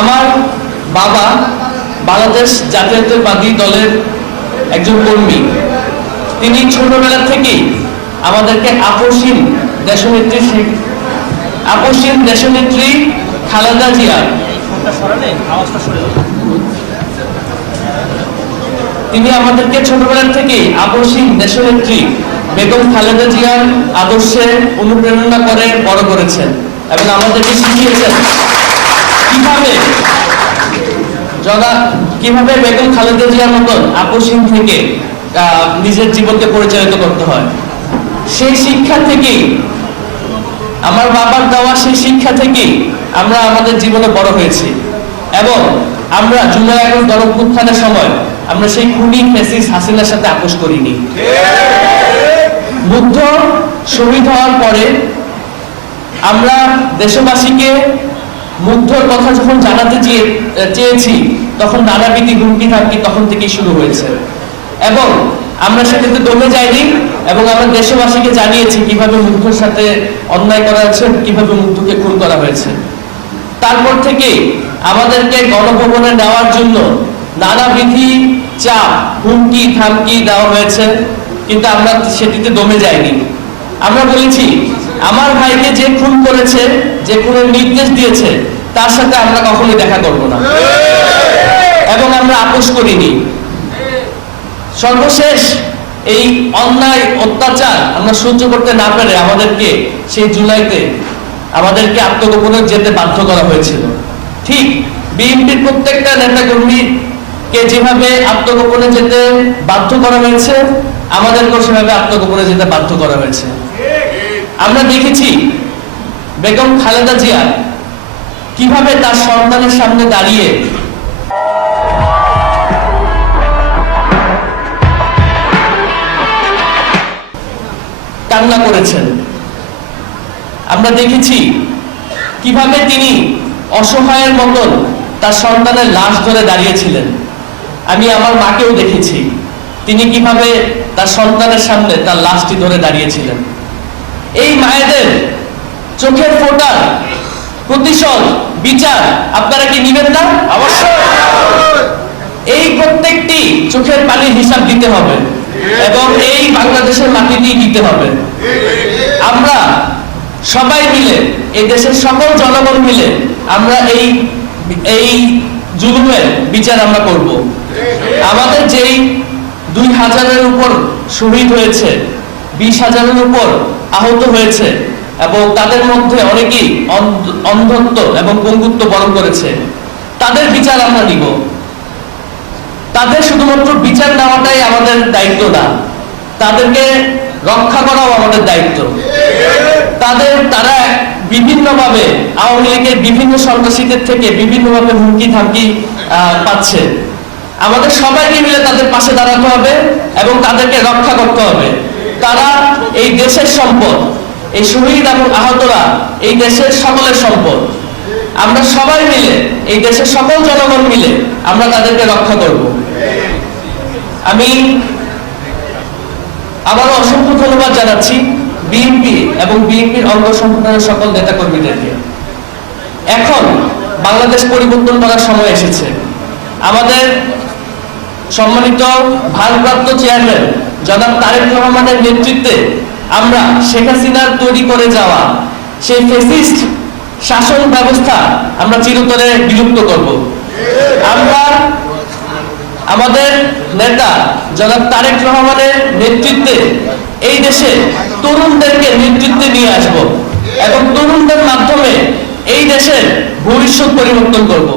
আমার বাবা বাংলাদেশ জাতীয়তাবাদী দলের একজন কর্মী। তিনি ছোটবেলা থেকেই আমাদেরকে আপসহীন দেশনেত্রী খালেদা জিয়া তিনি আমাদেরকে ছোটবেলা থেকেই আপসহীন দেশনেত্রী বেগম খালেদা জিয়ার আদর্শে অনুপ্রেরণা করে বড় করেছেন এবং আমাদেরকে শিখিয়েছেন কিভাবে বেগম খালেদা জিয়ার মতন আপসহীন থেকে নিজের জীবনকে পরিচালিত করতে হয়। সেই শিক্ষা থেকেই আমার বাবার দেওয়া সেই শিক্ষা থেকেই আমরা আমাদের জীবনে বড় হয়েছি এবং আমরা জুলাই আগস্ট গণঅভ্যুত্থানের সময় আমরা সেই খুনি ফ্যাসিস্ট হাসিনার সাথে আপোষ করিনি। মুগ্ধ শহীদ হওয়ার পরে আমরা দেশবাসীকে মুগ্ধর কথা যখন জানাতে চেয়েছি তখন নানাবিধি হুমকি ধামকি তখন থেকেই শুরু হয়েছে এবং আমরা সেটাতে দমে যাইনি এবং আমরা দেশবাসীকে জানিয়েছি কিভাবে মুগ্ধর সাথে অন্যায় করা হয়েছে, কিভাবে মুগ্ধকে খুন করা হয়েছে। তারপর থেকে আমাদেরকে গণভবনে নেওয়ার জন্য নানাবিধি চাপ হুমকি ধামকি দেওয়া হয়েছে, কিন্তু আমরা সেটিতে দমে যাইনি। আমরা বলেছি আমার ভাইকে যে খুন করেছে, যে খুনের নির্দেশ দিয়েছে, তার সাথে আমরা কখনোই দেখা করব না এবং আমরা আপোষ করিনি। সর্বশেষ এই অন্যায় অত্যাচার আমরা সহ্য করতে না পেরে আমাদেরকে সেই জুলাইতে আমাদেরকে আত্মগোপনে যেতে বাধ্য করা হয়েছিল। ঠিক বিএনপির প্রত্যেকটা নেতাকর্মীকে যেভাবে আত্মগোপনে যেতে বাধ্য করা হয়েছে, আমাদেরকেও সেভাবে আত্মগোপনে যেতে বাধ্য করা হয়েছে। আমরা দেখেছি বেগম খালেদা জিয়া কিভাবে তার সন্তানের সামনে দাঁড়িয়ে কান্না করেছেন। আমরা দেখেছি কিভাবে তিনি অসহায়ের মতন তার সন্তানের লাশ ধরে দাঁড়িয়েছিলেন। আমি আমার মাকেও দেখেছি তিনি কিভাবে তার সন্তানের সামনে তার লাশটি ধরে দাঁড়িয়েছিলেন। এই মায়েদের চোখের ফোঁটার প্রতিশোধ বিচার আপনারা কি নেবেন না? অবশ্যই। এই প্রত্যেকটি চোখের পানির হিসাব দিতে হবে এবং এই বাংলাদেশের মাটিতেই দিতে হবে। আমরা সবাই মিলে, এই দেশের সকল জনগণ মিলে আমরা এই জুলুমের বিচার আমরা করব। আমাদের যেই 2000-এর উপর শহীদ হয়েছে, 20,000-এর উপর আহত হয়েছে এবং তাদের মধ্যে অনেকেই অন্ধত্ব এবং পঙ্গুত্ব বরণ করেছে, তাদের বিচার আমরা নিব। তাদের শুধুমাত্র বিচার নেওয়াটাই আমাদের দায়িত্ব না, তাদেরকে রক্ষা করাও আমাদের দায়িত্ব। তারা বিভিন্নভাবে আওয়ামী লীগের বিভিন্ন সন্ত্রাসীদের থেকে বিভিন্নভাবে হুমকি ধামকি পাচ্ছে। আমাদের সবাইকে মিলে তাদের পাশে দাঁড়াতে হবে এবং তাদেরকে রক্ষা করতে হবে। তারা এই দেশের সম্পদ, এই শহীদ এবং আহতরা এই দেশের সকলের সম্পদ। আমরা সবাই মিলে, এই দেশের সকল জনগণ মিলে আমরা তাদেরকে রক্ষা করব। আমি আবারও অসংখ্য ধন্যবাদ জানাচ্ছি বিএনপি এবং বিএনপির অঙ্গ সংগঠনের সকল নেতাকর্মীদেরকে। এখন বাংলাদেশ পরিবর্তন করার সময় এসেছে। আমাদের সম্মানিত ভারপ্রাপ্ত চেয়ারম্যান জনাব তারেক রহমানের নেতৃত্বে আমরা শেখ হাসিনার তৈরি করে যাওয়া সেই ফ্যাসিস্ট শাসন ব্যবস্থা আমরা চিরতরে বিলুপ্ত করব। আমরা আমাদের নেতা জনাব তারেক রহমানের নেতৃত্বে এই দেশে তরুণদেরকে নেতৃত্বে নিয়ে আসব এবং তরুণদের মাধ্যমে এই দেশের ভবিষ্যৎ পরিবর্তন করব।